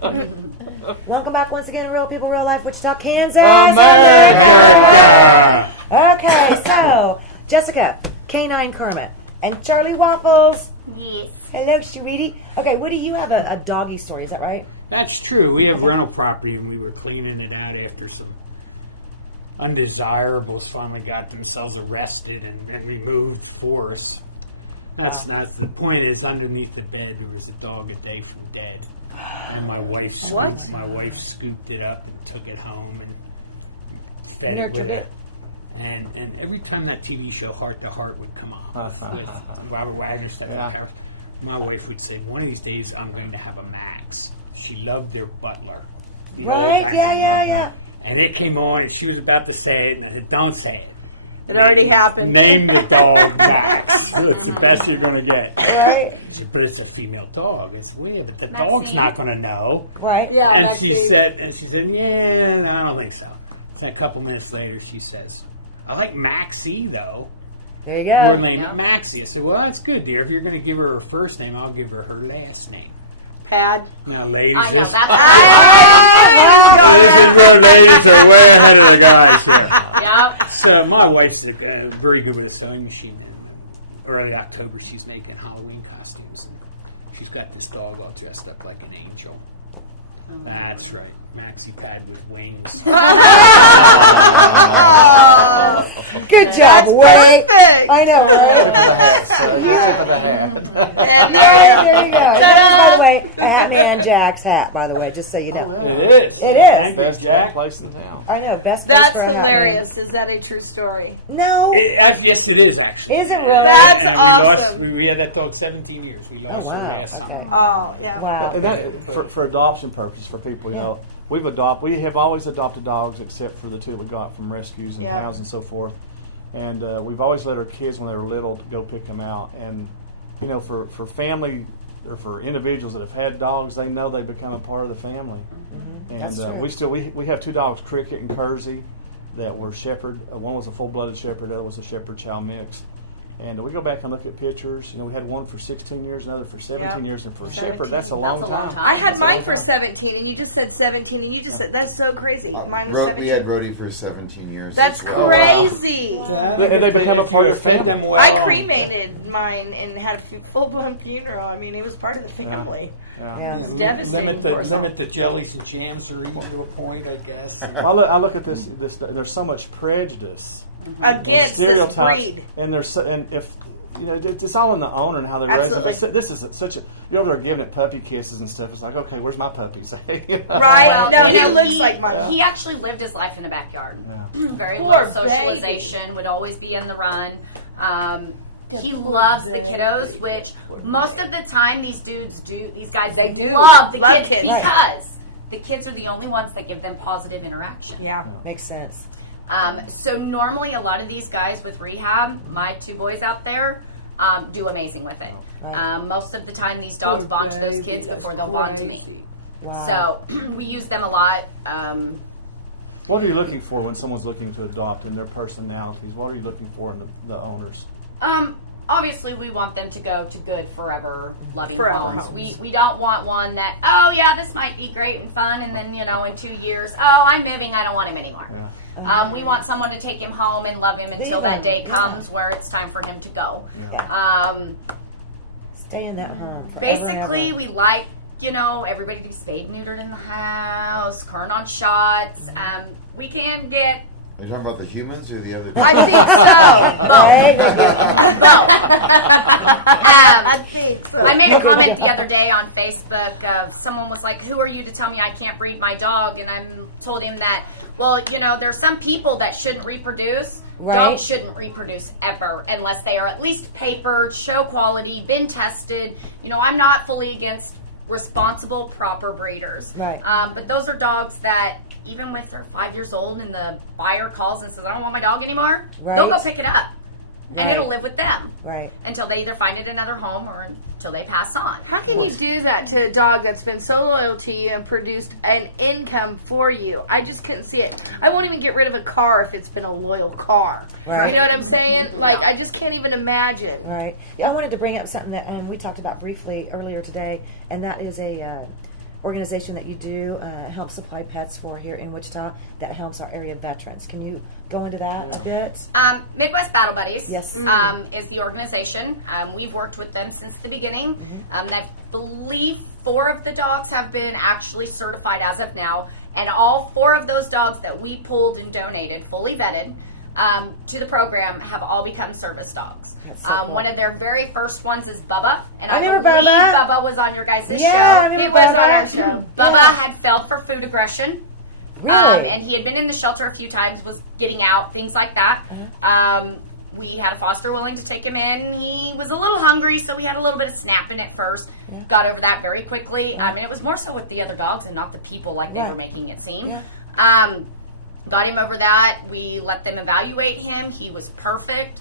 Welcome back once again to Real People, Real Life, Wichita, Kansas, America. Okay, so Jessica, Canine Kermit, and Charlie Waffles. Yes. Hello, sweetie. Okay, Woody, you have a doggy story, is that right? That's true. We have rental property, and we were cleaning it out after some undesirables finally got themselves arrested and removed for us. That's not the point. Is underneath the bed there was a dog a day from dead, and my wife scooped it up and took it home and fed Nurtured it. And every time that TV show Heart to Heart would come on with Robert Wagner stuff, my wife would say, "One of these days I'm going to have a Max." She loved their butler. Right? Yeah. And it came on, and she was about to say it, and I said, "Don't say it. It already happened." Name the dog Max. It's the best you're going to get." Right? She said, "But it's a female dog." It's weird, but the Maxine. dog's not going to know. Right? Yeah, And Maxine. she said, "Yeah, no, I don't think so." So a couple minutes later, she says, "I like Maxie, though. There you We'll go. name it Maxie." I said, "Well, that's good, dear. If you're going to give her her first name, I'll give her her last name." Pad. Now, ladies, I know, ladies are way ahead of the guys here. Yep. So my wife's very good with a sewing machine. And early October, she's making Halloween costumes. And she's got this dog all dressed up like an angel. That's right, Maxie Pad with wings. Good job, Woody. I know, right? There you go. That is, by the way, a Hatman Jack's hat, by the way, just so you know. It is. It is. Thank you, Jack. place in town. I know, best place That's for a Hatman. hilarious. Is that a true story? No. Yes, it is actually. Is it really? That's And awesome. we had that dog 17 years. We lost Oh, wow. her last Okay. time. Oh, yeah. Wow. And that, for adoption purposes, for people, you know, we have always adopted dogs except for the two we got from rescues and pounds and so forth. And we've always let our kids, when they were little, to go pick them out. And, you know, for family or for individuals that have had dogs, they know they become a part of the family. Mm-hmm. And That's true. we have two dogs, Cricket and Kersey, that were shepherd. One was a full-blooded shepherd, the other was a shepherd chow mix. And we go back and look at pictures. You know, we had one for 16 years, another for 17 years, and for a shepherd, that's a long time. I had mine for 17, and you just said 17, and you just said, that's so crazy. Mine was 17. We had Rhodey for 17 years. That's as well. crazy. And they become a part of your family. I cremated mine and had a full-blown funeral. I mean, it was part of the family. Yeah. It's devastating for us all. Limit the jellies and jams are even to a point, I guess. I look at this. There's so much prejudice Against this stereotypes, breed. and if you know, it's all in the owner and how they raise it. Absolutely. But this is such a you're over there giving it puppy kisses and stuff. It's like, okay, where's my puppies? You know? Right? Well, No, you he know, looks like mine. He actually lived his life in the backyard. Yeah. Very Poor low socialization, would always be in the run. He loves the kiddos, which most of the time these guys They do. love the Love kids kids. because the kids are the only ones that give them positive interaction. Yeah. Makes sense. So normally a lot of these guys with rehab, my two boys out there, do amazing with it. Right. Most of the time these dogs bond to those kids before they'll bond to me. Wow. So we use them a lot. What are you looking for when someone's looking to adopt in their personalities? What are you looking for in the owners? Obviously, we want them to go to good, forever, loving Forever homes. homes. We don't want one that, oh, yeah, this might be great and fun, and then, in 2 years, oh, I'm moving, I don't want him anymore. Yeah. We want someone to take him home and love him until that day comes where it's time for him to go. Yeah. Stay in that home forever Basically, and ever. we like, everybody to be spayed and neutered in the house, current on shots. We can get... Are you talking about the humans or the other? I think so. I think so. I made a comment the other day on Facebook. Someone was like, "Who are you to tell me I can't breed my dog?" And I told him that, well, there's some people that shouldn't reproduce. Right. Dogs shouldn't reproduce ever unless they are at least papered, show quality, been tested. I'm not fully against responsible, proper breeders. Right. But those are dogs that, even if they're 5 years old and the buyer calls and says, "I don't want my dog anymore," they'll go pick it up. Right. And it'll live with them. Right. Until they either find it another home or until they pass on. How can you do that to a dog that's been so loyal to you and produced an income for you? I just couldn't see it. I won't even get rid of a car if it's been a loyal car. Right. You know what I'm saying? Like, I just can't even imagine. Right. Yeah, I wanted to bring up something that we talked about briefly earlier today, and that is a organization that you do help supply pets for here in Wichita that helps our area veterans. Can you go into that a bit? Midwest Battle Buddies Yes. is the organization. We've worked with them since the beginning. And I believe 4 of the dogs have been actually certified as of now. And all 4 of those dogs that we pulled and donated, fully vetted, to the program have all become service dogs. That's so cool. One of their very first ones is Bubba. And I I remember believe Bubba. Bubba was on your guys' show. Yeah, I remember It was on Bubba. our show. Bubba Yeah. had failed for food aggression. Really? And he had been in the shelter a few times, was getting out, things like that. We had a foster willing to take him in. He was a little hungry, so we had a little bit of snapping at first. Yeah. Got over that very quickly. I mean, it was more so with the other dogs and not the people like they Right. were making it seem. Yeah. Got him over that. We let them evaluate him. He was perfect.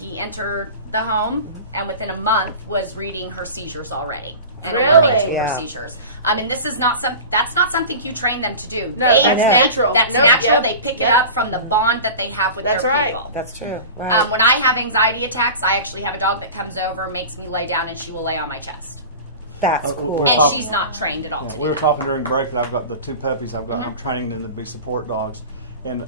He entered the home, and within a month was reading her seizures already. And Really? eliminating Yeah. her seizures. And this is not that's not something you train them to do. No, They- that's natural. That's No, natural. yep. They pick it Yep. up from the bond that they have with That's their right. people. That's true. Right. When I have anxiety attacks, I actually have a dog that comes over, makes me lay down, and she will lay on my chest. That's cool. Well, And she's not trained at all. Yeah, we were talking during break that I've got the 2 puppies I've got. I'm training them to be support dogs, and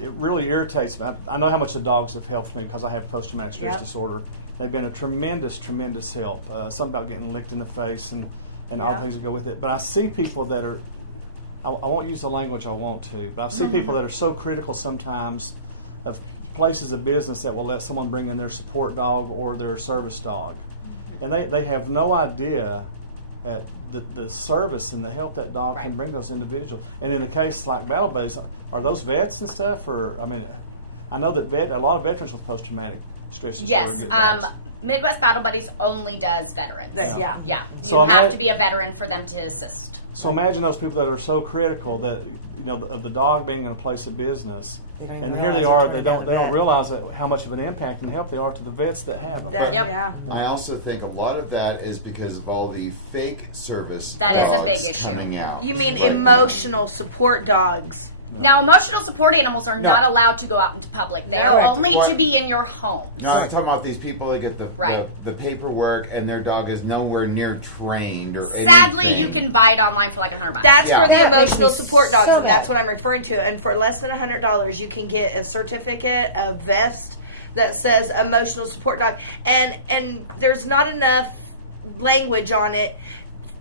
it really irritates me. I know how much the dogs have helped me because I have post-traumatic stress Yep. disorder. They've been a tremendous help. Something about getting licked in the face and all Yeah. things that go with it. But I see people that are, I won't use the language I want to, but I see people that are so critical sometimes of places of business that will let someone bring in their support dog or their service dog. And they have no idea the service and the help that dog can Right. bring those individuals. And in a case like Battle Buddies, are those vets and stuff? Or I mean, I know that a lot of veterans with post-traumatic stress disorder Yes. get dogs. Midwest Battle Buddies only does veterans. Right, yeah. Yeah. So you have imagine- to be a veteran for them to assist. So imagine those people that are so critical that of the dog being in a place of business, They don't even and here realize they they're are. turning They down don't the they don't vet. realize how much of an impact and help they are to the vets that have them. That- Yep. Yeah. I also think a lot of that is because of all the fake service That is a big dogs issue. coming out. You mean right now. emotional support dogs? Now, emotional support animals are No. not allowed to go out into public. They are Correct. only What? to be in your home. No, I'm talking about these people that get Right. the paperwork and their dog is nowhere near trained or anything. Sadly, you can buy it online for like $100. That's Yeah. for the That makes emotional me support dogs. so and that's mad. what I'm referring to. And for less than $100, you can get a certificate, a vest that says emotional support dog. And there's not enough language on it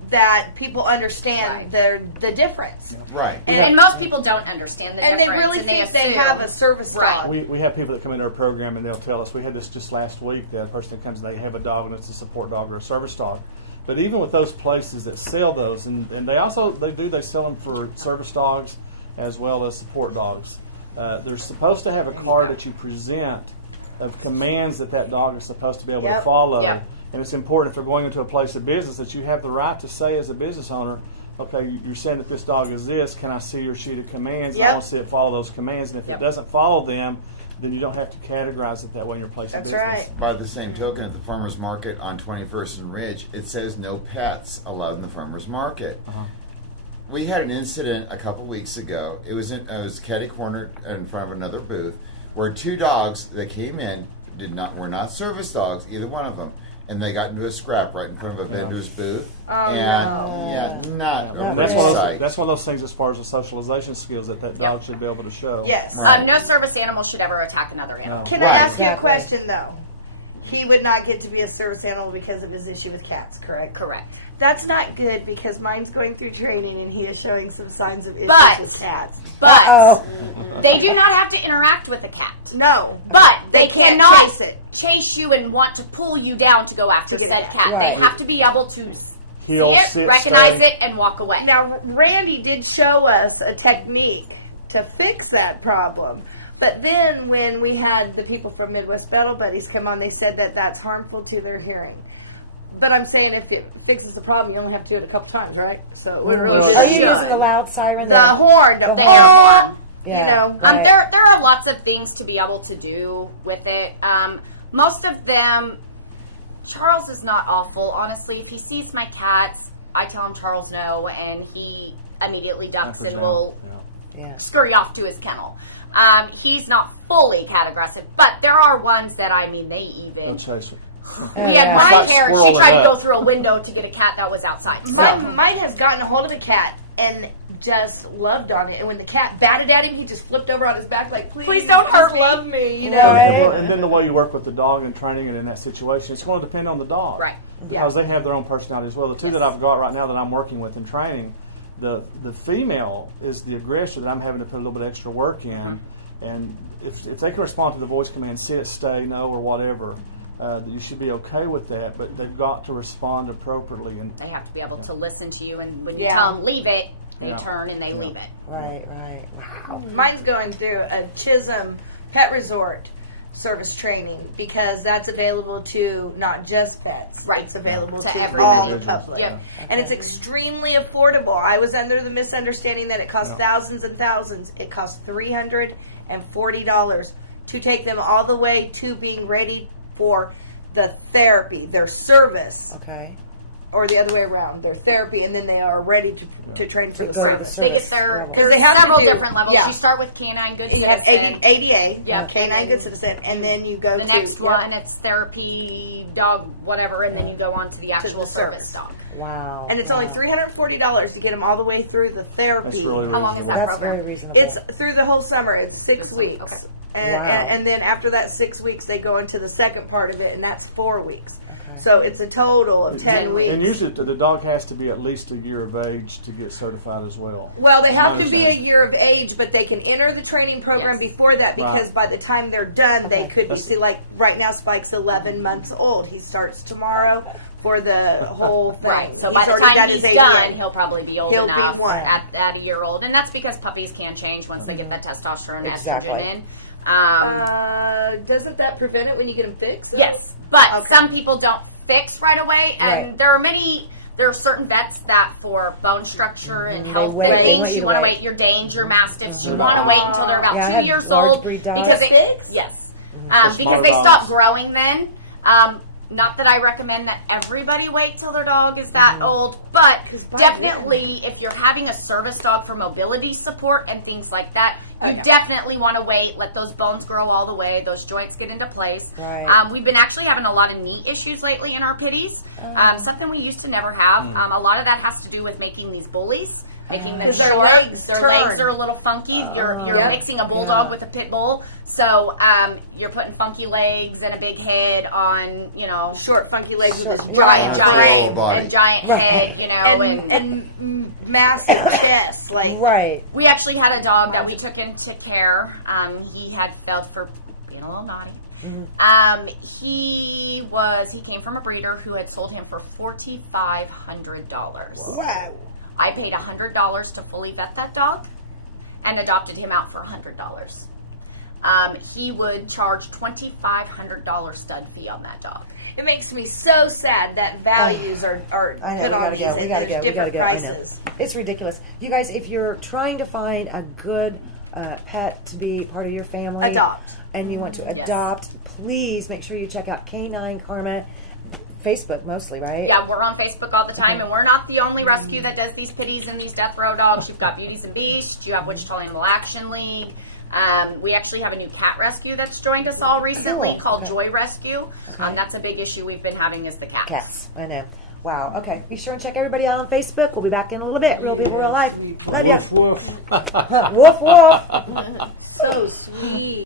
that people understand the difference. Right. And most people don't understand the And they difference. really and think they assume. have a service Right. dog. We have people that come into our program and they'll tell us. We had this just last week. That person that comes, they have a dog and it's a support dog or a service dog. But even with those places that sell those, and they sell them for service dogs as well as support dogs. They're supposed to have a card that you present of commands that dog is supposed to be able to Yep. follow. Yep. And it's important if they're going into a place of business that you have the right to say as a business owner, okay, you're saying that this dog is this. Can I see your sheet of commands? Yep. I want to see it follow those commands. And if Yep. it doesn't follow them, then you don't have to categorize it that way in your place That's of business. right. By the same token, at the farmers market on 21st and Ridge, it says no pets allowed in the farmers market. We had an incident a couple weeks ago. It was catty cornered in front of another booth where 2 dogs that came in were not service dogs, either one of them, and they got into a scrap right in front of a vendor's booth. Oh, and not a Not pretty right. sight. That's one of those things as far as the socialization skills that dog should be able to show. Yes. Right. No service animal should ever attack another animal. Can Right. I ask you a Exactly. question, though? He would not get to be a service animal because of his issue with cats, correct? Correct. That's not good because mine's going through training and he is showing some signs of issues But- with cats. But Oh, they do not have to interact with the cat. No. But they can't cannot chase it. chase you and want to pull you down to go after To get said it. cat. Right. They have to be able to Heel, see it, sit recognize straight. it, and walk away. Now, Randy did show us a technique to fix that problem. But then when we had the people from Midwest Battle Buddies come on, they said that that's harmful to their hearing. But I'm saying if it fixes the problem, you only have to do it a couple times, right? So it would really Well, be are you good. using the loud siren? The horn? The The horn. horn. Yeah. You know, right. There are lots of things to be able to do with it. Most of them, Charles is not awful. Honestly, if he sees my cats, I tell him Charles no, and he immediately ducks and will Yeah. scurry off to his kennel. He's not fully cat aggressive, but there are ones that, I mean, they They'll even chase it. We had It's my like hair. She swirling tried to up. go through a window to get a cat that was outside. Mine has gotten a hold of a cat and just loved on it. And when the cat batted at him, he just flipped over on his back like, please don't hurt just me." love me, you know? Right. And then the way you work with the dog and training it in that situation, it's going to depend on the dog. Right. Because they have their own personality as well. The two that I've got right now that I'm working with and training, the female is the aggressor that I'm having to put a little bit extra work in. And if they can respond to the voice command, sit, stay, no, or whatever, you should be okay with that. But they've got to respond appropriately. And They have to be able to listen to you, and when you Yeah. tell them leave it, they Yeah. turn and they leave it. Right, right. Wow. Mine's going through a Chisholm Pet Resort service training because that's available to not just pets. Right. It's available To to everybody. all the public. Yep. And it's extremely affordable. I was under the misunderstanding that it cost thousands and thousands. It costs $340 to take them all the way to being ready for the therapy, their service, Okay. or the other way around, their therapy, and then they are ready to train for To the go to the service. They get service their level. Because there's they have to several do- different levels. yeah. You start with canine good You have citizen. ADA, Yeah. canine good citizen, and then you go The to next one, it's therapy, dog, whatever, and then you go on to the actual the service service. dog. Wow. and it's wow. only $340 to get them all the way through the therapy. that's really How long is reasonable. that? That's program. very reasonable. It's through the whole summer. It's 6 This weeks. okay. And, Wow. and then after that 6 weeks, they go into the second part of it, and that's 4 weeks. Okay. So it's a total of 10 weeks. And usually the dog has to be at least a year of age to get certified as well. Well, they have to My be a understanding. year of age, but they can enter the training program Yes. before that because Right. by the time they're done, they Okay. could be. That's- See, like right now, Spike's 11 months old. He starts tomorrow for the whole thing. Right. So He's by the already time done he's his done, ADA. he'll probably be old He'll be enough one. at a year old, and that's because puppies can change once they get that testosterone and Exactly. estrogen in. Doesn't that prevent it when you get them fixed? Yes, but Okay. some people don't fix right away, and Right. there are certain vets that for bone structure and They health wait- and they things, want you you to want to wait. wait your Danes, your Mastiffs, you Mhm. want to wait until they're about Yeah, I 2 had years large old. breed dogs. Because Fixed? they, yes. The Because smaller they dogs. stop growing then. Not that I recommend that everybody wait till their dog is that old, but 'Cause by definitely if you're having a service dog for mobility support and things like that, you Okay. definitely want to wait, let those bones grow all the way, those joints get into place. Right. We've been actually having a lot of knee issues lately in our pitties, something we used to never have. A lot of that has to do with making these bullies. Making them 'Cause their short, legs their turn. legs are a little funky. You're Yep. mixing a bulldog Yeah. with a pit bull, so you're putting funky legs and a big head on, Short, funky legs Short- with his giant, giant, Right. giant, body. and giant Right. head, and massive chest. Like Right. we actually had a dog that we took into care. He had failed for being a little naughty. He came from a breeder who had sold him for $4,500. Wow. I paid $100 to fully vet that dog and adopted him out for $100. He would charge $2,500 stud fee on that dog. it makes me so sad that values are I know, put we on gotta these go. We and gotta there's go. We gotta different go. I know. prices. It's ridiculous. You guys, if you're trying to find a good pet to be part of your family, Adopt. and you want to Yes. adopt, please make sure you check out Canine Karma. Facebook mostly, right? Yeah, we're on Facebook all the time, and we're not the only rescue that does these pitties and these death row dogs. You've got Beauties and Beasts. You have Wichita Animal Action League. We actually have a new cat rescue that's joined us all recently Cool. called Okay. Joy Rescue. Okay. That's a big issue we've been having is the cats. Cats. I know. Wow. Okay. Be sure and check everybody out on Facebook. We'll be back in a little bit. Real people, real life. Love ya. Woof, woof. Woof woof. So sweet.